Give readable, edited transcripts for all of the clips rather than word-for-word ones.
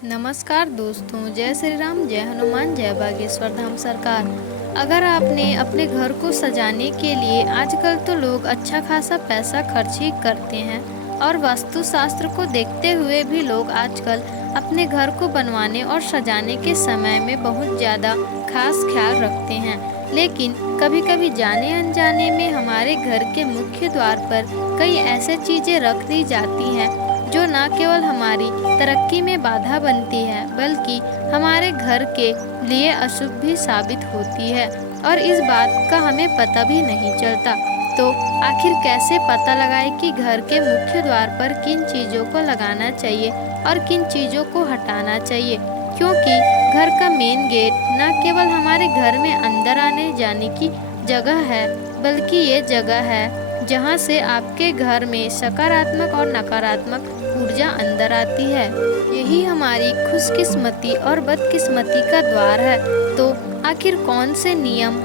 नमस्कार दोस्तों, जय श्री राम, जय हनुमान, जय बागेश्वर धाम सरकार। अगर आपने अपने घर को सजाने के लिए आजकल तो लोग अच्छा खासा पैसा खर्च ही करते हैं और वास्तुशास्त्र को देखते हुए भी लोग आजकल अपने घर को बनवाने और सजाने के समय में बहुत ज़्यादा खास ख्याल रखते हैं। लेकिन कभी कभी जाने अनजाने में हमारे घर के मुख्य द्वार पर कई ऐसे चीज़ें रख दी जाती हैं जो न केवल हमारी तरक्की में बाधा बनती है बल्कि हमारे घर के लिए अशुभ भी साबित होती है और इस बात का हमें पता भी नहीं चलता। तो आखिर कैसे पता लगाए कि घर के मुख्य द्वार पर किन चीज़ों को लगाना चाहिए और किन चीज़ों को हटाना चाहिए, क्योंकि घर का मेन गेट न केवल हमारे घर में अंदर आने जाने की जगह है बल्कि ये जगह है जहाँ से आपके घर में सकारात्मक और नकारात्मक ऊर्जा अंदर आती है। यही हमारी खुशकिस्मती और बदकिस्मती का द्वार है। तो आखिर कौन से नियम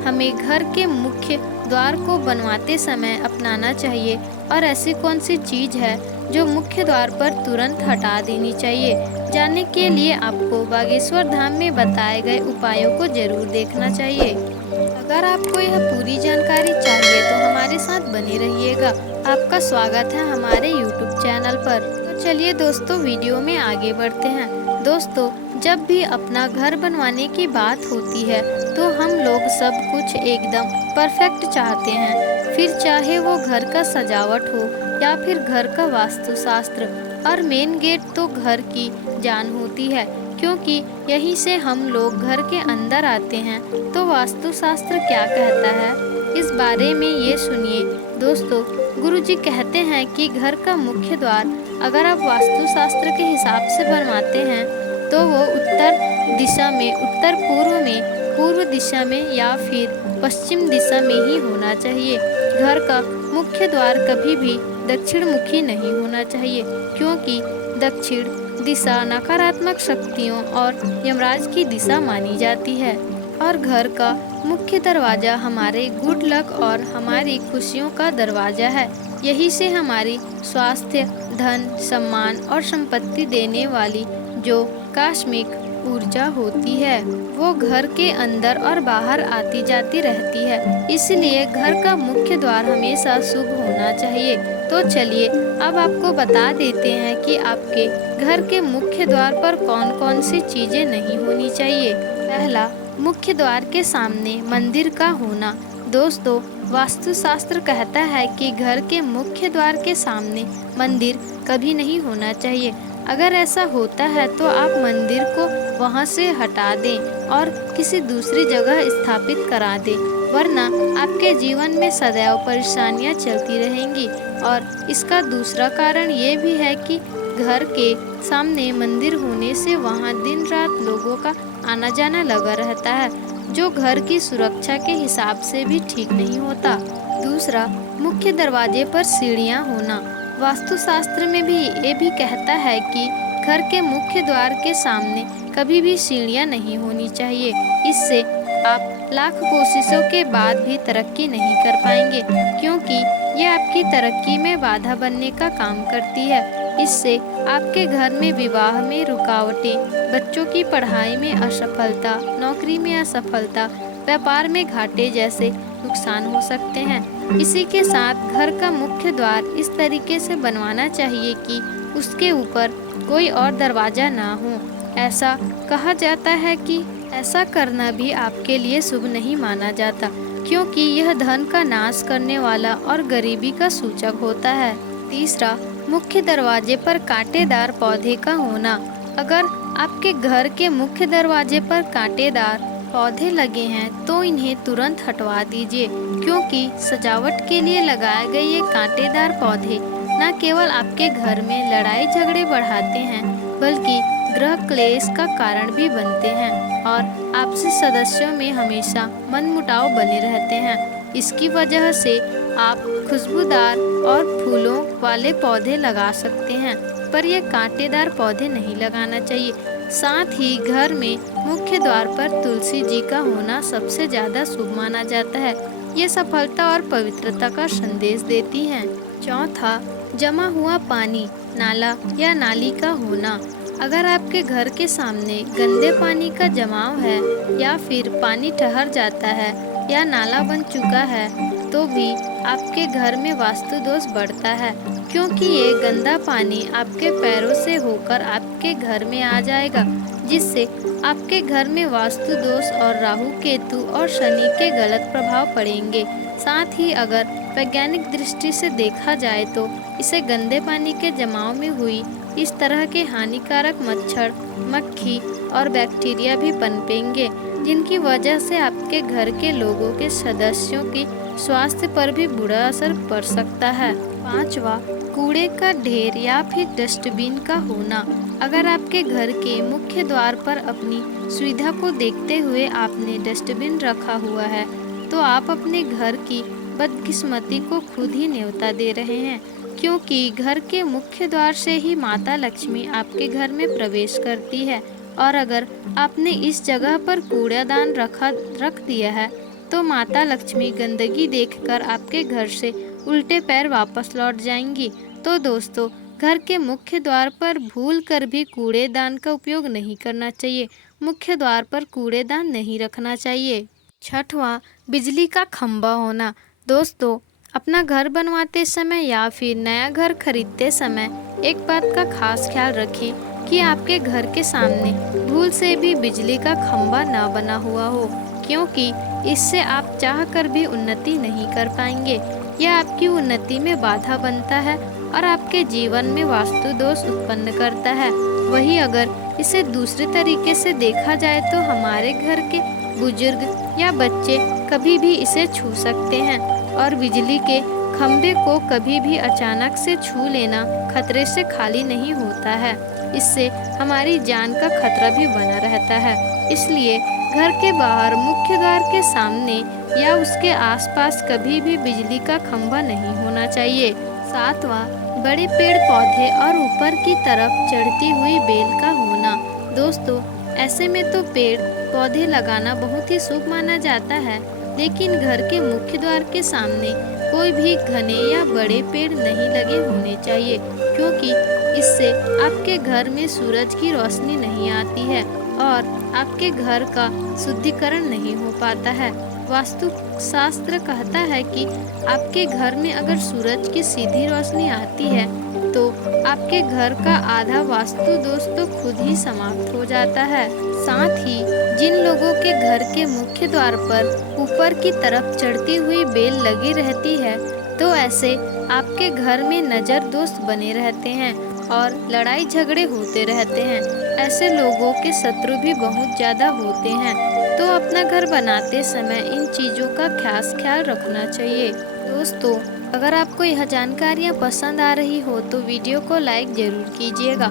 हमें घर के मुख्य द्वार को बनवाते समय अपनाना चाहिए और ऐसी कौन सी चीज़ है जो मुख्य द्वार पर तुरंत हटा देनी चाहिए, जानने के लिए आपको बागेश्वर धाम में बताए गए उपायों को जरूर देखना चाहिए। अगर आपको यह पूरी जानकारी चाहिए तो हमारे साथ बने रहिएगा। आपका स्वागत है हमारे YouTube चैनल पर। तो चलिए दोस्तों, वीडियो में आगे बढ़ते हैं। दोस्तों, जब भी अपना घर बनवाने की बात होती है तो हम लोग सब कुछ एकदम परफेक्ट चाहते हैं, फिर चाहे वो घर का सजावट हो या फिर घर का वास्तुशास्त्र। और मेन गेट तो घर की जान होती है, क्योंकि यहीं से हम लोग घर के अंदर आते हैं। तो वास्तुशास्त्र क्या कहता है इस बारे में ये सुनिए दोस्तों। गुरुजी कहते हैं कि घर का मुख्य द्वार अगर आप वास्तुशास्त्र के हिसाब से बनवाते हैं तो वो उत्तर दिशा में, उत्तर पूर्व में, पूर्व दिशा में या फिर पश्चिम दिशा में ही होना चाहिए। घर का मुख्य द्वार कभी भी दक्षिण मुखी नहीं होना चाहिए, क्योंकि दक्षिण दिशा नकारात्मक शक्तियों और यमराज की दिशा मानी जाती है। और घर का मुख्य दरवाजा हमारे गुड लक और हमारी खुशियों का दरवाजा है। यही से हमारी स्वास्थ्य, धन, सम्मान और संपत्ति देने वाली जो कॉस्मिक ऊर्जा होती है वो घर के अंदर और बाहर आती जाती रहती है। इसलिए घर का मुख्य द्वार हमेशा शुभ होना चाहिए। तो चलिए अब आपको बता देते हैं कि आपके घर के मुख्य द्वार पर कौन कौन सी चीजें नहीं होनी चाहिए। पहला, मुख्य द्वार के सामने मंदिर का होना। दोस्तों, वास्तुशास्त्र कहता है कि घर के मुख्य द्वार के सामने मंदिर कभी नहीं होना चाहिए। अगर ऐसा होता है तो आप मंदिर को वहां से हटा दें और किसी दूसरी जगह स्थापित करा दें, वरना आपके जीवन में सदैव परेशानियां चलती रहेंगी। और इसका दूसरा कारण ये भी है कि घर के सामने मंदिर होने से वहां दिन रात लोगों का आना जाना लगा रहता है, जो घर की सुरक्षा के हिसाब से भी ठीक नहीं होता। दूसरा, मुख्य दरवाजे पर सीढ़ियां होना। वास्तुशास्त्र में भी ये भी कहता है कि घर के मुख्य द्वार के सामने कभी भी सीढ़ियां नहीं होनी चाहिए। इससे आप लाख कोशिशों के बाद भी तरक्की नहीं कर पाएंगे, क्योंकि ये आपकी तरक्की में बाधा बनने का काम करती है। इससे आपके घर में विवाह में रुकावटें, बच्चों की पढ़ाई में असफलता, नौकरी में असफलता, व्यापार में घाटे जैसे नुकसान हो सकते हैं। इसी के साथ घर का मुख्य द्वार इस तरीके से बनवाना चाहिए कि उसके ऊपर कोई और दरवाजा ना हो। ऐसा कहा जाता है कि ऐसा करना भी आपके लिए शुभ नहीं माना जाता, क्योंकि यह धन का नाश करने वाला और गरीबी का सूचक होता है। तीसरा, मुख्य दरवाजे पर कांटेदार पौधे का होना। अगर आपके घर के मुख्य दरवाजे पर कांटेदार पौधे लगे हैं तो इन्हें तुरंत हटवा दीजिए, क्योंकि सजावट के लिए लगाए गए ये कांटेदार पौधे न केवल आपके घर में लड़ाई झगड़े बढ़ाते हैं बल्कि ग्रह क्लेश का कारण भी बनते हैं और आपसी सदस्यों में हमेशा मनमुटाव बने रहते हैं। इसकी वजह से आप खुशबूदार और फूलों वाले पौधे लगा सकते हैं, पर ये कांटेदार पौधे नहीं लगाना चाहिए। साथ ही घर में मुख्य द्वार पर तुलसी जी का होना सबसे ज्यादा शुभ माना जाता है। ये सफलता और पवित्रता का संदेश देती हैं। चौथा, जमा हुआ पानी, नाला या नाली का होना। अगर आपके घर के सामने गंदे पानी का जमाव है या फिर पानी ठहर जाता है या नाला बन चुका है तो भी आपके घर में वास्तु दोष बढ़ता है, क्योंकि ये गंदा पानी आपके पैरों से होकर आपके घर में आ जाएगा, जिससे आपके घर में वास्तु दोष और राहु केतु और शनि के गलत प्रभाव पड़ेंगे। साथ ही अगर वैज्ञानिक दृष्टि से देखा जाए तो इसे गंदे पानी के जमाव में हुई इस तरह के हानिकारक मच्छर, मक्खी और बैक्टीरिया भी पनपेंगे, जिनकी वजह से आपके घर के लोगों के सदस्यों की स्वास्थ्य पर भी बुरा असर पड़ सकता है। 5वां, कूड़े का ढेर या फिर डस्टबिन का होना। अगर आपके घर के मुख्य द्वार पर अपनी सुविधा को देखते हुए आपने डस्टबिन रखा हुआ है तो आप अपने घर की बदकिस्मती को खुद ही न्योता दे रहे हैं, क्योंकि घर के मुख्य द्वार से ही माता लक्ष्मी आपके घर में प्रवेश करती है। और अगर आपने इस जगह पर कूड़ादान रख दिया है तो माता लक्ष्मी गंदगी देखकर आपके घर से उल्टे पैर वापस लौट जाएंगी। तो दोस्तों, घर के मुख्य द्वार पर भूल कर भी कूड़ेदान का उपयोग नहीं करना चाहिए। मुख्य द्वार पर कूड़ेदान नहीं रखना चाहिए। 6वां, बिजली का खंभा होना। दोस्तों, अपना घर बनवाते समय या फिर नया घर खरीदते समय एक बात का खास ख्याल रखें कि आपके घर के सामने भूल से भी बिजली का खंभा ना बना हुआ हो, क्योंकि इससे आप चाह कर भी उन्नति नहीं कर पाएंगे। यह आपकी उन्नति में बाधा बनता है और आपके जीवन में वास्तु दोष उत्पन्न करता है। वहीं अगर इसे दूसरे तरीके से देखा जाए तो हमारे घर के बुजुर्ग या बच्चे कभी भी इसे छू सकते हैं और बिजली के खंभे को कभी भी अचानक से छू लेना खतरे से खाली नहीं होता है। इससे हमारी जान का खतरा भी बना रहता है। इसलिए घर के बाहर मुख्य द्वार के सामने या उसके आसपास कभी भी बिजली का खंभा नहीं होना चाहिए। 7वां, बड़े पेड़ पौधे और ऊपर की तरफ चढ़ती हुई बेल का होना। दोस्तों, ऐसे में तो पेड़ पौधे लगाना बहुत ही शुभ माना जाता है, लेकिन घर के मुख्य द्वार के सामने कोई भी घने या बड़े पेड़ नहीं लगे होने चाहिए, क्योंकि इससे आपके घर में सूरज की रोशनी नहीं आती है और आपके घर का शुद्धिकरण नहीं हो पाता है। वास्तु शास्त्र कहता है कि आपके घर में अगर सूरज की सीधी रोशनी आती है तो आपके घर का आधा वास्तु दोष तो खुद ही समाप्त हो जाता है। साथ ही जिन लोगों के घर के मुख्य द्वार पर ऊपर की तरफ चढ़ती हुई बेल लगी रहती है तो ऐसे आपके घर में नजर दोष बने रहते हैं और लड़ाई झगड़े होते रहते हैं। ऐसे लोगों के शत्रु भी बहुत ज़्यादा होते हैं। तो अपना घर बनाते समय इन चीज़ों का खास ख्याल रखना चाहिए। दोस्तों, अगर आपको यह जानकारियाँ पसंद आ रही हो तो वीडियो को लाइक ज़रूर कीजिएगा।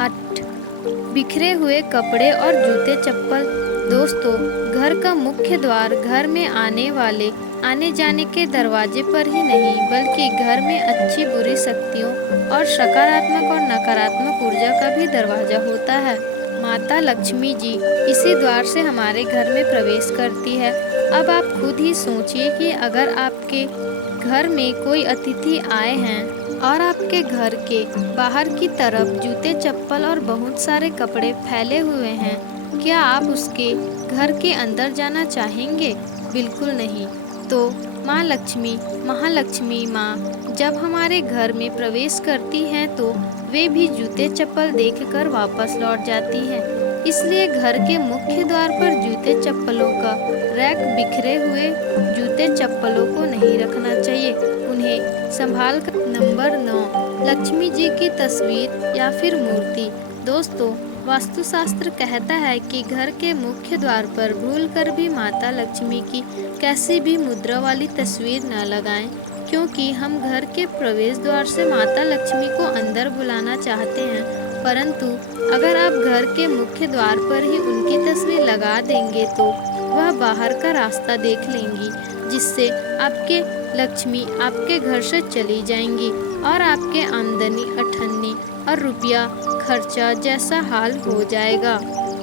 8, बिखरे हुए कपड़े और जूते चप्पल। दोस्तों, घर का मुख्य द्वार घर में आने जाने के दरवाजे पर ही नहीं बल्कि घर में अच्छी बुरी शक्तियों और सकारात्मक और नकारात्मक ऊर्जा का भी दरवाजा होता है। माता लक्ष्मी जी इसी द्वार से हमारे घर में प्रवेश करती है। अब आप खुद ही सोचिए कि अगर आपके घर में कोई अतिथि आए हैं और आपके घर के बाहर की तरफ जूते चप्पल और बहुत सारे कपड़े फैले हुए हैं, क्या आप उसके घर के अंदर जाना चाहेंगे? बिल्कुल नहीं। तो माँ लक्ष्मी, महालक्ष्मी माँ जब हमारे घर में प्रवेश करती हैं तो वे भी जूते चप्पल देखकर वापस लौट जाती हैं। इसलिए घर के मुख्य द्वार पर जूते चप्पलों का रैक बिखरे हुए जूते चप्पलों को नहीं रखना चाहिए, उन्हें संभाल कर। नंबर 9, लक्ष्मी जी की तस्वीर या फिर मूर्ति। दोस्तों, वास्तुशास्त्र कहता है कि घर के मुख्य द्वार पर भूलकर भी माता लक्ष्मी की कैसी भी मुद्रा वाली तस्वीर न लगाएं, क्योंकि हम घर के प्रवेश द्वार से माता लक्ष्मी को अंदर बुलाना चाहते हैं, परंतु अगर आप घर के मुख्य द्वार पर ही उनकी तस्वीर लगा देंगे तो वह बाहर का रास्ता देख लेंगी, जिससे आपके लक्ष्मी आपके घर से चली जाएंगी और आपके आमदनी अठन्नी और रुपया खर्चा जैसा हाल हो जाएगा।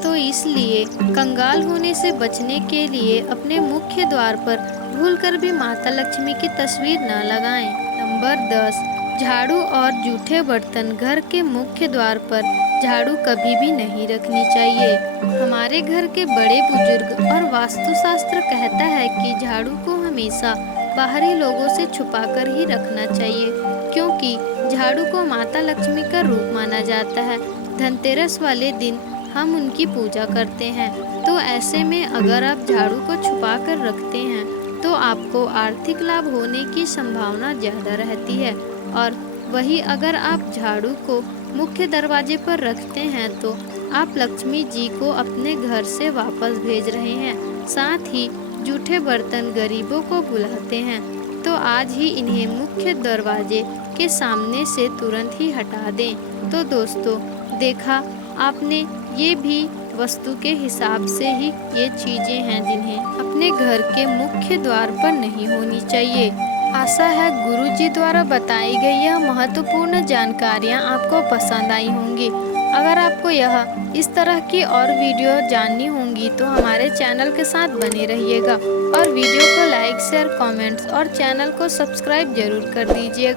तो इसलिए कंगाल होने से बचने के लिए अपने मुख्य द्वार पर भूलकर भी माता लक्ष्मी की तस्वीर न लगाएं। नंबर 10, झाड़ू और जूठे बर्तन घर के मुख्य द्वार पर झाड़ू कभी भी नहीं रखनी चाहिए। हमारे घर के बड़े बुजुर्ग और वास्तुशास्त्र कहता है कि झाड़ू को हमेशा बाहरी लोगों से छुपाकर ही रखना चाहिए, क्योंकि झाड़ू को माता लक्ष्मी का रूप माना जाता है। धनतेरस वाले दिन हम उनकी पूजा करते हैं, तो ऐसे में अगर आप झाड़ू को छुपा कर रखते हैं तो आपको आर्थिक लाभ होने की संभावना ज़्यादा रहती है। और वही अगर आप झाड़ू को मुख्य दरवाजे पर रखते हैं तो आप लक्ष्मी जी को अपने घर से वापस भेज रहे हैं। साथ ही जूठे बर्तन गरीबों को बुलाते हैं, तो आज ही इन्हें मुख्य दरवाजे के सामने से तुरंत ही हटा दें। तो दोस्तों, देखा आपने, ये भी वस्तु के हिसाब से ही ये चीज़ें हैं जिन्हें अपने घर के मुख्य द्वार पर नहीं होनी चाहिए। आशा है गुरुजी द्वारा बताई गई यह महत्वपूर्ण जानकारियाँ आपको पसंद आई होंगी। अगर आपको यह इस तरह की और वीडियो जाननी होंगी तो हमारे चैनल के साथ बने रहिएगा और वीडियो को लाइक, शेयर, कमेंट्स और चैनल को सब्सक्राइब जरूर कर दीजिए।